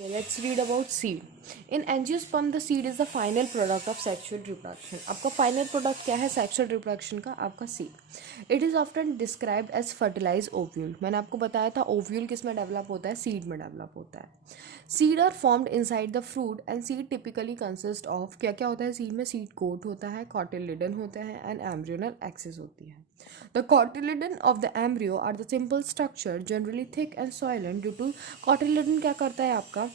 Okay, let's read about seed. In angiosperm, the seed is the final product of sexual reproduction. आपका final product क्या है sexual reproduction का? आपका seed. It is often described as fertilized ovule. मैंने आपको बताया था ovule किस में develop होता है? Seed में develop होता है. Seed are formed inside the fruit and seed typically consist of क्या क्या होता है seed में? Seed coat होता है, cotyledon होता है and embryonal axis होती है. The cotyledon of the embryo are the simple structure, generally thick and soilent due to cotyledon क्या करता है आपका?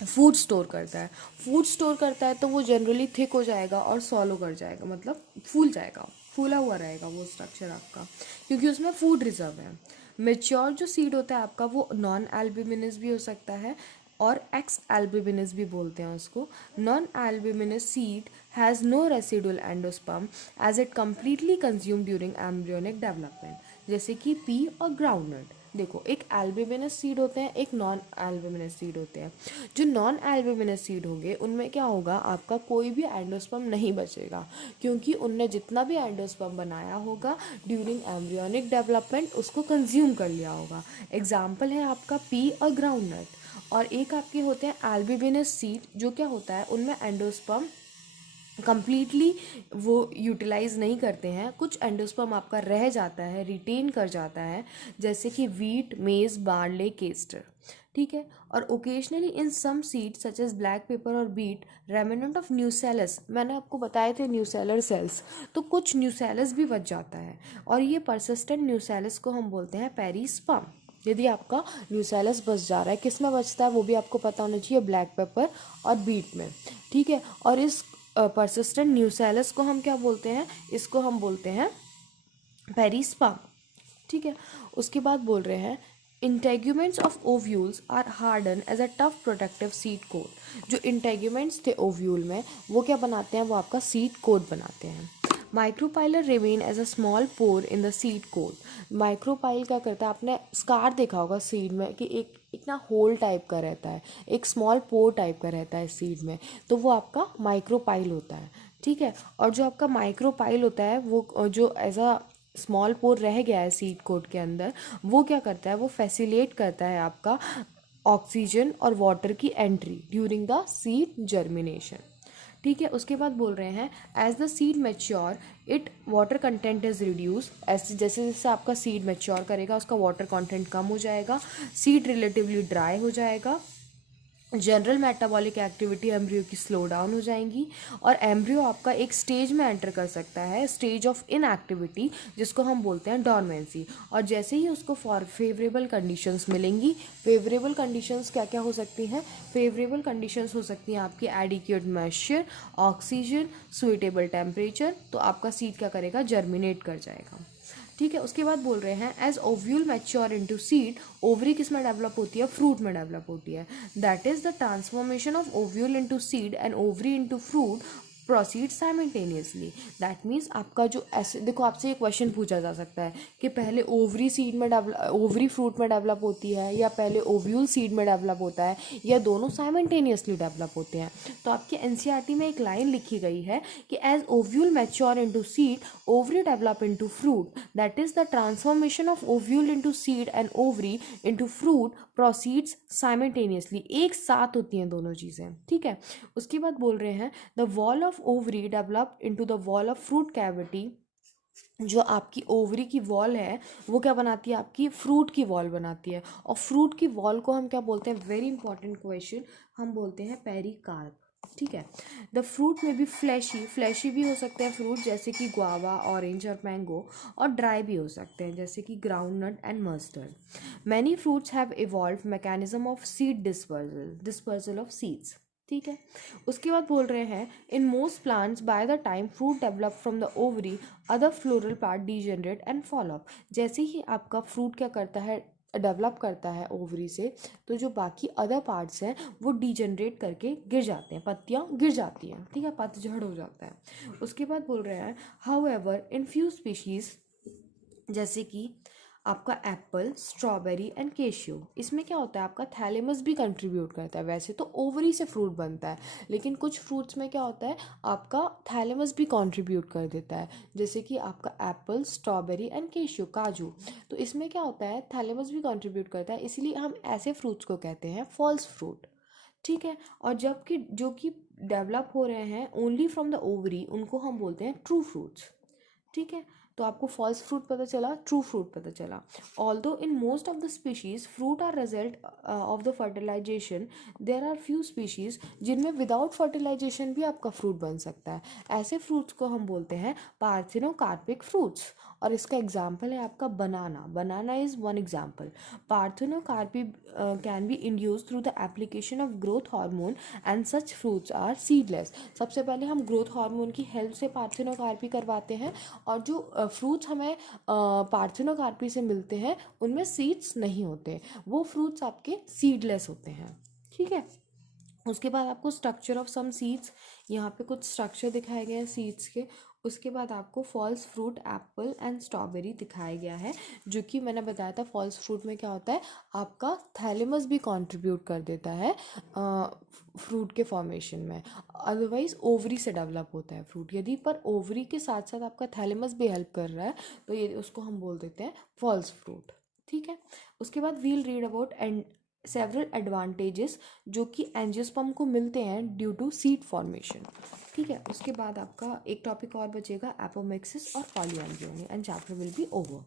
फूड स्टोर करता है. फूड स्टोर करता है तो वो जनरली थिक हो जाएगा और सॉलो कर जाएगा, मतलब फूल जाएगा, फूला हुआ रहेगा वो स्ट्रक्चर आपका, क्योंकि उसमें फूड रिजर्व है. मेच्योर जो सीड होता है आपका वो नॉन एल्ब्यूमिनस भी हो सकता है और एक्स एल्ब्यूमिनस भी बोलते हैं उसको. Non albuminous seed has no residual endosperm as it completely consume during embryonic development, जैसे कि पी और ग्राउंडनट. देखो, एक एल्ब्यूमिनस सीड होते हैं, एक नॉन एल्ब्यूमिनस सीड होते हैं. जो नॉन एल्ब्यूमिनस सीड होंगे उनमें क्या होगा, आपका कोई भी एंडोस्पर्म नहीं बचेगा, क्योंकि उनने जितना भी एंडोस्पर्म बनाया होगा ड्यूरिंग एम्ब्रियोनिक डेवलपमेंट उसको कंज्यूम कर लिया होगा. एग्जाम्पल है आपका पी और ग्राउंडनट. और एक आपके होते हैं एल्ब्यूमिनस सीड, जो क्या होता है उनमें एंडोस्पर्म कंप्लीटली वो यूटिलाइज नहीं करते हैं, कुछ एंडोस्पर्म आपका रह जाता है, रिटेन कर जाता है, जैसे कि वीट, मेज, बार्ले, केस्टर. ठीक है. और occasionally in some seed such as black pepper और बीट रेमिनेंट ऑफ न्यूसेलस, मैंने आपको बताए थे न्यूसेलर सेल्स, तो कुछ न्यूसेलस भी बच जाता है और ये परसिस्टेंट न्यूसेलस को हम बोलते हैं पेरिस्पर्म. यदि आपका न्यूसेलस बच जा रहा है, किस में बचता है वो भी आपको पता होना चाहिए, ब्लैक पेपर और बीट में. ठीक है. और इस परसिस्टेंट न्यूसेलस को हम क्या बोलते हैं, इसको हम बोलते हैं पेरिस्पर्म. ठीक है. उसके बाद बोल रहे हैं integuments of ovules are harden as a tough protective seed coat. जो इंटेग्यूमेंट्स थे ओव्यूल में वो क्या बनाते हैं, वो आपका सीड कोट बनाते हैं. Micropylar remain as a small pore in the seed coat. Micropyle क्या करता है, आपने स्कार देखा होगा सीड में कि एक ना होल टाइप का रहता है, एक स्मॉल पोर टाइप का रहता है सीड में, तो वो आपका माइक्रोपाइल होता है. ठीक है. और जो आपका माइक्रोपाइल होता है वो जो एज अ स्मॉल पोर रह गया है सीड कोट के अंदर, वो क्या करता है, वो फैसिलिटेट करता है आपका ऑक्सीजन और वाटर की entry during the seed germination. ठीक है. उसके बाद बोल रहे हैं as the seed mature it water content is reduce. ऐसे जैसे जैसे आपका सीड मैच्योर करेगा उसका वाटर कंटेंट कम हो जाएगा, सीड रिलेटिवली ड्राई हो जाएगा, जनरल मेटाबॉलिक एक्टिविटी एम्ब्रियो की स्लो डाउन हो जाएंगी और एम्ब्रियो आपका एक स्टेज में एंटर कर सकता है, स्टेज ऑफ इनएक्टिविटी, जिसको हम बोलते हैं डॉर्मेंसी. और जैसे ही उसको फॉर फेवरेबल कंडीशंस मिलेंगी, फेवरेबल कंडीशंस क्या क्या हो सकती हैं, फेवरेबल कंडीशंस हो सकती हैं आपकी adequate moisture, oxygen, suitable temperature, तो आपका सीड क्या करेगा, जर्मिनेट कर जाएगा. ठीक है. उसके बाद बोल रहे हैं as ovule mature into seed, ovary किस में डेवलप होती है, फ्रूट में डेवलप होती है. That is the transformation of ovule into seed and ovary into fruit proceed simultaneously. That means आपका जो ऐसे देखो, आपसे ये क्वेश्चन पूछा जा सकता है कि पहले ओवरी सीड में ओवरी फ्रूट में डेवलप होती है या पहले ओव्यूल सीड में डेवलप होता है या दोनों साइमल्टेनियसली डेवलप होते हैं. तो आपके एनसीईआरटी में एक लाइन लिखी गई है कि as ovule mature into seed ovary develop into fruit. That is the transformation of ovule into seed and ovary into fruit proceeds simultaneously. एक साथ होती हैं दोनों चीज़ें. ठीक है. उसके बाद बोल रहे हैं the wall of ovary develop into the wall of fruit cavity. जो आपकी ओवरी की वॉल है वो क्या बनाती है, आपकी फ्रूट की वॉल बनाती है. और फ्रूट की वॉल को हम क्या बोलते हैं, वेरी इंपॉर्टेंट क्वेश्चन, हम बोलते हैं पेरिकार्प. ठीक है. द फ्रूट में भी फ्लैशी भी हो सकते हैं फ्रूट, जैसे कि गुआवा, ऑरेंज और मैंगो, और ड्राई भी हो सकते हैं जैसे कि ground nut and mustard. Many fruits have evolve mechanism of seed dispersal of seeds. ठीक है. उसके बाद बोल रहे हैं in most plants by the time fruit develop from the ovary other floral part degenerate and fall off. जैसे ही आपका फ्रूट क्या करता है, डेवलप करता है ओवरी से, तो जो बाकी अदर पार्ट्स हैं वो डीजनरेट करके गिर जाते हैं, पत्तियां गिर जाती हैं. ठीक है. पतझड़ हो जाता है. उसके बाद बोल रहे हैं how ever in few species, जैसे कि आपका एप्पल, स्ट्रॉबेरी एंड केशियो। इसमें क्या होता है, आपका थैलेमस भी कंट्रीब्यूट करता है। वैसे तो ओवरी से फ्रूट बनता है, लेकिन कुछ फ्रूट्स में क्या होता है, आपका थैलेमस भी कंट्रीब्यूट कर देता है। जैसे कि आपका एप्पल, स्ट्रॉबेरी एंड केशियो, काजू। तो इसमें क्या होता है, थैलेमस भी कंट्रीब्यूट करता है, इसीलिए हम ऐसे फ्रूट्स को कहते हैं फॉल्स फ्रूट। ठीक है। और जबकि जो कि डेवलप हो रहे हैं ओनली फ्रॉम द ओवरी, उनको हम बोलते हैं ट्रू फ्रूट्स। ठीक है। तो आपको फॉल्स फ्रूट पता चला, ट्रू फ्रूट पता चला। Although in most of the species fruit are result of the fertilization, there are few species जिनमें विदाउट फर्टिलाइजेशन भी आपका फ्रूट बन सकता है। ऐसे फ्रूट्स को हम बोलते हैं पार्थिनोकार्पिक फ्रूट्स। और इसका एग्जाम्पल है आपका banana. Banana is one example. Parthenocarpy can be induce through the application of growth hormone and such fruits are seedless. सबसे पहले हम ग्रोथ हार्मोन की हेल्प से पार्थिनोकार्पी करवाते हैं, और जो फ्रूट्स हमें पार्थिनोकार्पी से मिलते हैं उनमें सीड्स नहीं होते, वो फ्रूट्स आपके सीडलेस होते हैं। ठीक है। उसके बाद आपको स्ट्रक्चर ऑफ सम सीड्स, यहाँ पे कुछ स्ट्रक्चर दिखाए गए हैं सीड्स के। उसके बाद आपको false fruit, apple and strawberry दिखाया गया है। जो कि मैंने बताया था फॉल्स फ्रूट में क्या होता है, आपका थैलेमस भी कंट्रीब्यूट कर देता है फ्रूट के फॉर्मेशन में। अदरवाइज ओवरी से डेवलप होता है फ्रूट। यदि पर ओवरी के साथ साथ आपका थैलेमस भी हेल्प कर रहा है, तो ये उसको हम बोल देते हैं फॉल्स फ्रूट। ठीक है। उसके बाद we'll read about and several advantages जो कि एंजियोस्पर्म को मिलते हैं ड्यू टू सीड फॉर्मेशन। ठीक है। उसके बाद आपका एक टॉपिक और बचेगा, एपोमिक्सिस और polyembryony, and chapter will be over.